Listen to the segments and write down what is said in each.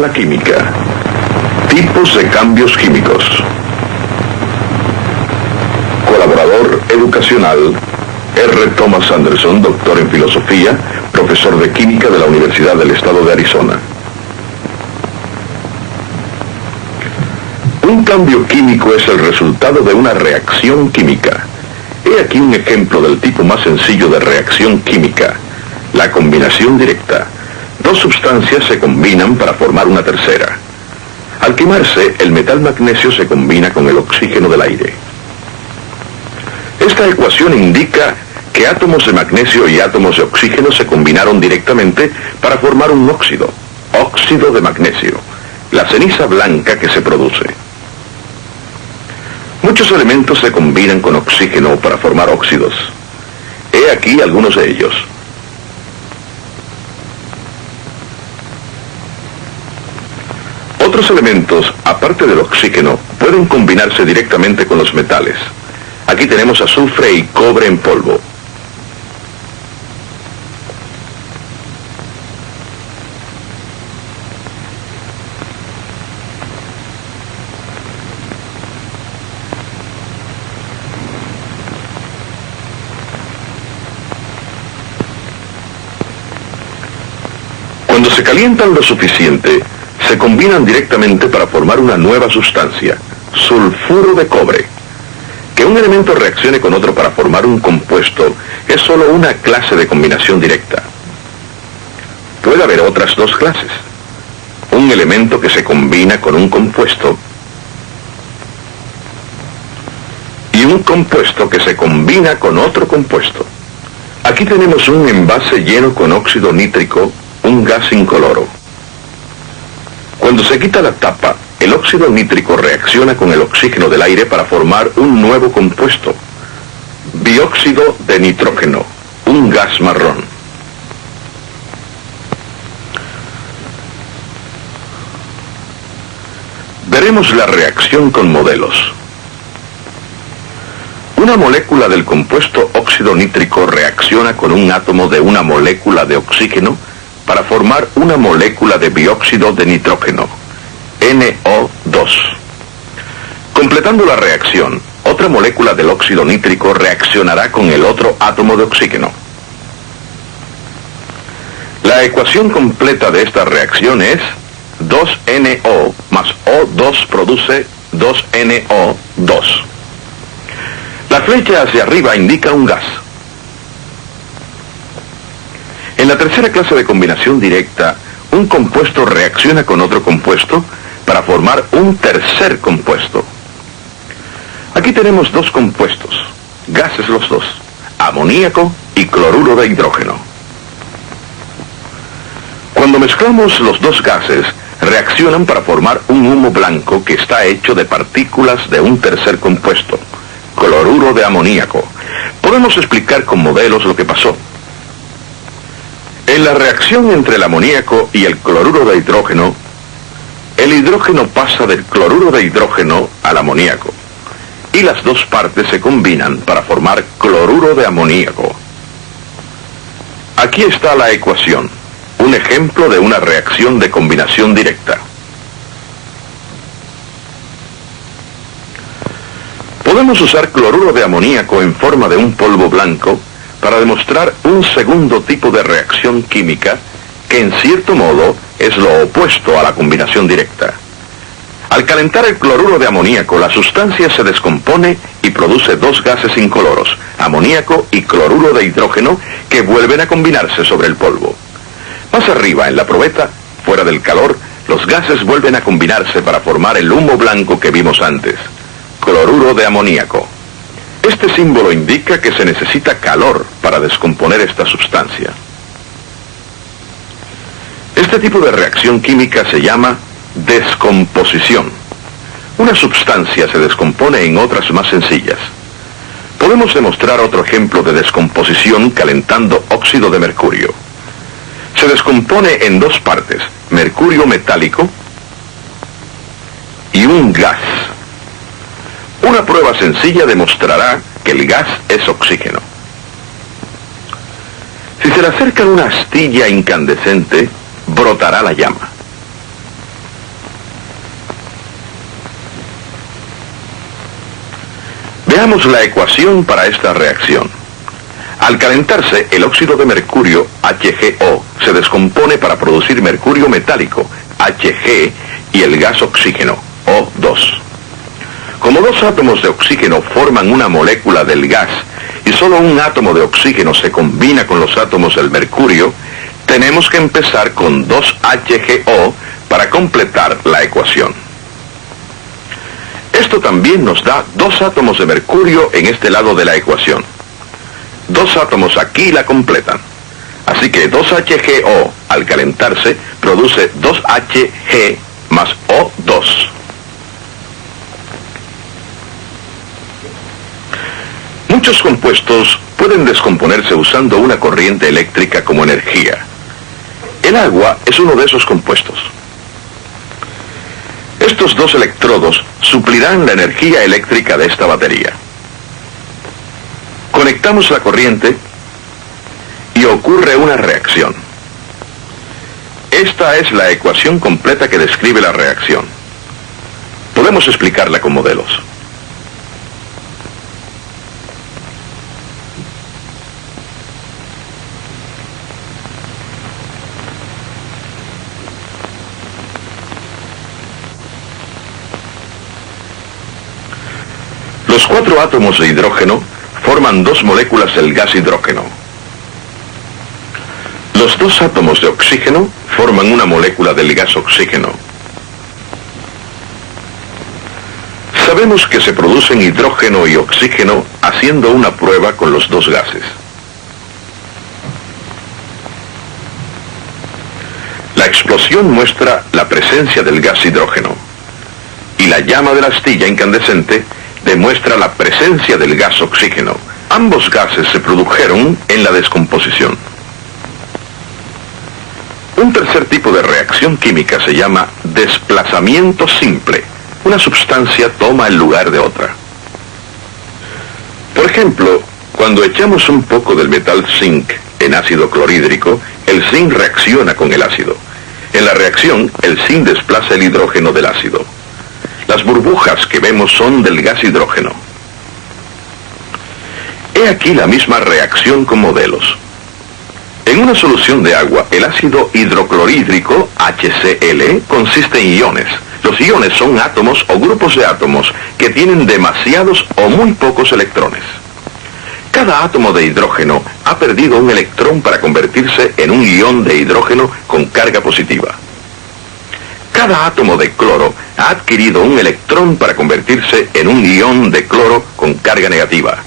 La química. Tipos de cambios químicos. Colaborador educacional, R. Thomas Anderson, doctor en filosofía, profesor de química de la Universidad del Estado de Arizona. Un cambio químico es el resultado de una reacción química. He aquí un ejemplo del tipo más sencillo de reacción química, la combinación directa. Dos sustancias se combinan para formar una tercera. Al quemarse, el metal magnesio se combina con el oxígeno del aire. Esta ecuación indica que átomos de magnesio y átomos de oxígeno se combinaron directamente para formar un óxido, óxido de magnesio, la ceniza blanca que se produce. Muchos elementos se combinan con oxígeno para formar óxidos. He aquí algunos de ellos. Otros elementos, aparte del oxígeno, pueden combinarse directamente con los metales. Aquí tenemos azufre y cobre en polvo. Cuando se calientan lo suficiente, se combinan directamente para formar una nueva sustancia, sulfuro de cobre. Que un elemento reaccione con otro para formar un compuesto es solo una clase de combinación directa. Puede haber otras dos clases. Un elemento que se combina con un compuesto y un compuesto que se combina con otro compuesto. Aquí tenemos un envase lleno con óxido nítrico, un gas incoloro. Cuando se quita la tapa, el óxido nítrico reacciona con el oxígeno del aire para formar un nuevo compuesto, dióxido de nitrógeno, un gas marrón. Veremos la reacción con modelos. Una molécula del compuesto óxido nítrico reacciona con un átomo de una molécula de oxígeno para formar una molécula de dióxido de nitrógeno, NO2. Completando la reacción, otra molécula del óxido nítrico reaccionará con el otro átomo de oxígeno. La ecuación completa de esta reacción es 2NO más O2 produce 2NO2. La flecha hacia arriba indica un gas. En la tercera clase de combinación directa, un compuesto reacciona con otro compuesto para formar un tercer compuesto. Aquí tenemos dos compuestos, gases los dos, amoníaco y cloruro de hidrógeno. Cuando mezclamos los dos gases, reaccionan para formar un humo blanco que está hecho de partículas de un tercer compuesto, cloruro de amoníaco. Podemos explicar con modelos lo que pasó. En la reacción entre el amoníaco y el cloruro de hidrógeno, el hidrógeno pasa del cloruro de hidrógeno al amoníaco, y las dos partes se combinan para formar cloruro de amoníaco. Aquí está la ecuación, un ejemplo de una reacción de combinación directa. Podemos usar cloruro de amoníaco en forma de un polvo blanco para demostrar un segundo tipo de reacción química que en cierto modo es lo opuesto a la combinación directa. Al calentar el cloruro de amoníaco, la sustancia se descompone y produce dos gases incoloros, amoníaco y cloruro de hidrógeno, que vuelven a combinarse sobre el polvo. Más arriba, en la probeta, fuera del calor, los gases vuelven a combinarse para formar el humo blanco que vimos antes, cloruro de amoníaco. Este símbolo indica que se necesita calor para descomponer esta sustancia. Este tipo de reacción química se llama descomposición. Una sustancia se descompone en otras más sencillas. Podemos demostrar otro ejemplo de descomposición calentando óxido de mercurio. Se descompone en dos partes, mercurio metálico y un gas. Una prueba sencilla demostrará que el gas es oxígeno. Si se le acerca una astilla incandescente, brotará la llama. Veamos la ecuación para esta reacción. Al calentarse, el óxido de mercurio, HgO, se descompone para producir mercurio metálico, Hg, y el gas oxígeno, O2. Como dos átomos de oxígeno forman una molécula del gas y solo un átomo de oxígeno se combina con los átomos del mercurio, tenemos que empezar con 2HgO para completar la ecuación. Esto también nos da 2 átomos de mercurio en este lado de la ecuación. 2 átomos aquí la completan. Así que 2HgO al calentarse produce 2Hg más O2. Muchos compuestos pueden descomponerse usando una corriente eléctrica como energía. El agua es uno de esos compuestos. Estos 2 electrodos suplirán la energía eléctrica de esta batería. Conectamos la corriente y ocurre una reacción. Esta es la ecuación completa que describe la reacción. Podemos explicarla con modelos. Los 4 átomos de hidrógeno forman 2 moléculas del gas hidrógeno. Los 2 átomos de oxígeno forman una molécula del gas oxígeno. Sabemos que se producen hidrógeno y oxígeno haciendo una prueba con los 2 gases. La explosión muestra la presencia del gas hidrógeno y la llama de la astilla incandescente demuestra la presencia del gas oxígeno. Ambos gases se produjeron en la descomposición. Un tercer tipo de reacción química se llama desplazamiento simple. Una sustancia toma el lugar de otra. Por ejemplo, cuando echamos un poco del metal zinc en ácido clorhídrico, el zinc reacciona con el ácido. En la reacción, el zinc desplaza el hidrógeno del ácido. Las burbujas que vemos son del gas hidrógeno. He aquí la misma reacción con modelos. En una solución de agua, el ácido hidroclorhídrico, HCl, consiste en iones. Los iones son átomos o grupos de átomos que tienen demasiados o muy pocos electrones. Cada átomo de hidrógeno ha perdido un electrón para convertirse en un ion de hidrógeno con carga positiva. Cada átomo de cloro ha adquirido un electrón para convertirse en un ion de cloro con carga negativa.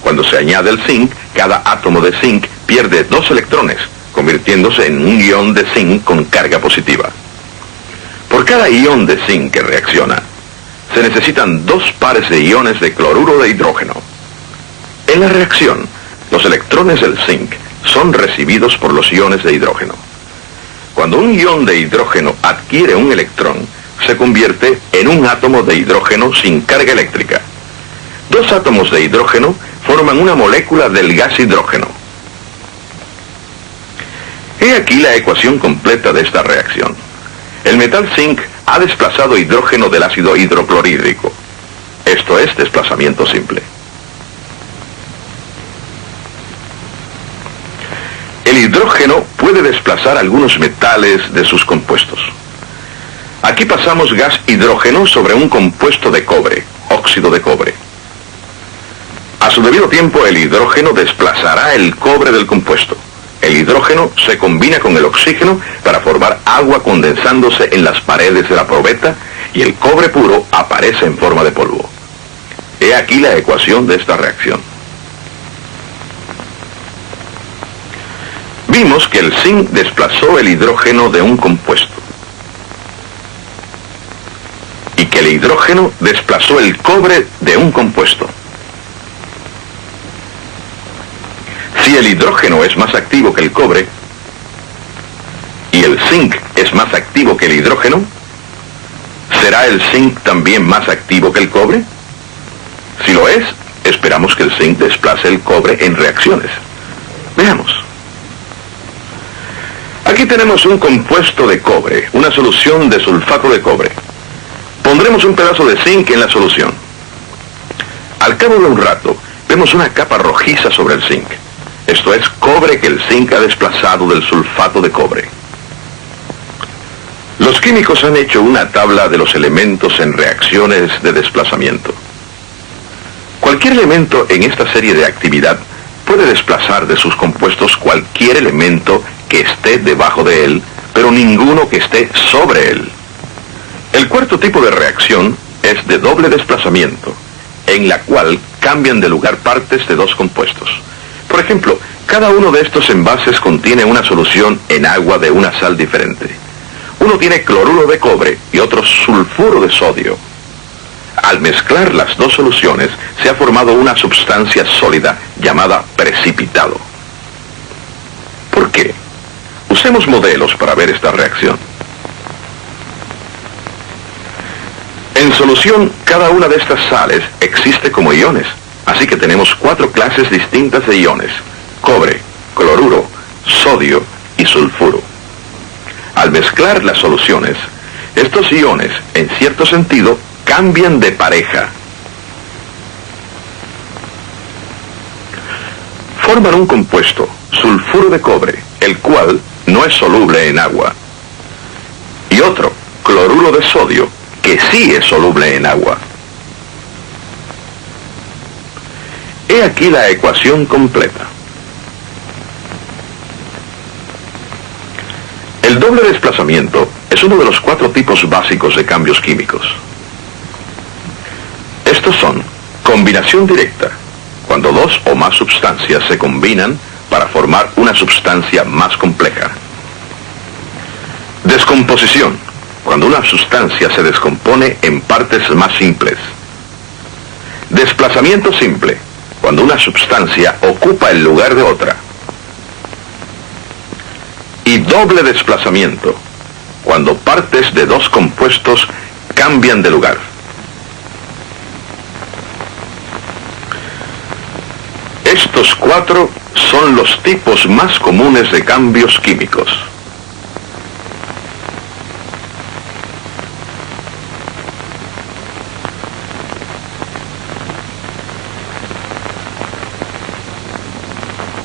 Cuando se añade el zinc, cada átomo de zinc pierde 2 electrones, convirtiéndose en un ion de zinc con carga positiva. Por cada ion de zinc que reacciona, se necesitan 2 pares de iones de cloruro de hidrógeno. En la reacción, los electrones del zinc son recibidos por los iones de hidrógeno. Cuando un ion de hidrógeno adquiere un electrón, se convierte en un átomo de hidrógeno sin carga eléctrica. 2 átomos de hidrógeno forman una molécula del gas hidrógeno. He aquí la ecuación completa de esta reacción. El metal zinc ha desplazado hidrógeno del ácido hidroclorhídrico. Esto es desplazamiento simple. El hidrógeno puede desplazar algunos metales de sus compuestos. Aquí pasamos gas hidrógeno sobre un compuesto de cobre, óxido de cobre. A su debido tiempo, el hidrógeno desplazará el cobre del compuesto. El hidrógeno se combina con el oxígeno para formar agua condensándose en las paredes de la probeta y el cobre puro aparece en forma de polvo. He aquí la ecuación de esta reacción. Vimos que el zinc desplazó el hidrógeno de un compuesto y que el hidrógeno desplazó el cobre de un compuesto. Si el hidrógeno es más activo que el cobre y el zinc es más activo que el hidrógeno, ¿será el zinc también más activo que el cobre? Si lo es, esperamos que el zinc desplace el cobre en reacciones. Veamos. Aquí tenemos un compuesto de cobre, una solución de sulfato de cobre. Pondremos un pedazo de zinc en la solución. Al cabo de un rato, vemos una capa rojiza sobre el zinc. Esto es cobre que el zinc ha desplazado del sulfato de cobre. Los químicos han hecho una tabla de los elementos en reacciones de desplazamiento. Cualquier elemento en esta serie de actividad puede desplazar de sus compuestos cualquier elemento que esté debajo de él, pero ninguno que esté sobre él. El cuarto tipo de reacción es de doble desplazamiento, en la cual cambian de lugar partes de dos compuestos. Por ejemplo, cada uno de estos envases contiene una solución en agua de una sal diferente. Uno tiene cloruro de cobre y otro sulfuro de sodio. Al mezclar las dos soluciones, se ha formado una sustancia sólida llamada precipitado. ¿Por qué? Usemos modelos para ver esta reacción. En solución, cada una de estas sales existe como iones, así que tenemos 4 clases distintas de iones: cobre, cloruro, sodio y sulfuro. Al mezclar las soluciones, estos iones, en cierto sentido, cambian de pareja. Forman un compuesto, sulfuro de cobre, el cual no es soluble en agua, y otro, cloruro de sodio, que sí es soluble en agua. He aquí la ecuación completa. El doble desplazamiento es uno de los 4 tipos básicos de cambios químicos. Estos son: combinación directa, cuando dos o más sustancias se combinan para formar una sustancia más compleja. Descomposición, cuando una sustancia se descompone en partes más simples. Desplazamiento simple, cuando una sustancia ocupa el lugar de otra. Y doble desplazamiento, cuando partes de dos compuestos cambian de lugar. Estos 4 son los tipos más comunes de cambios químicos.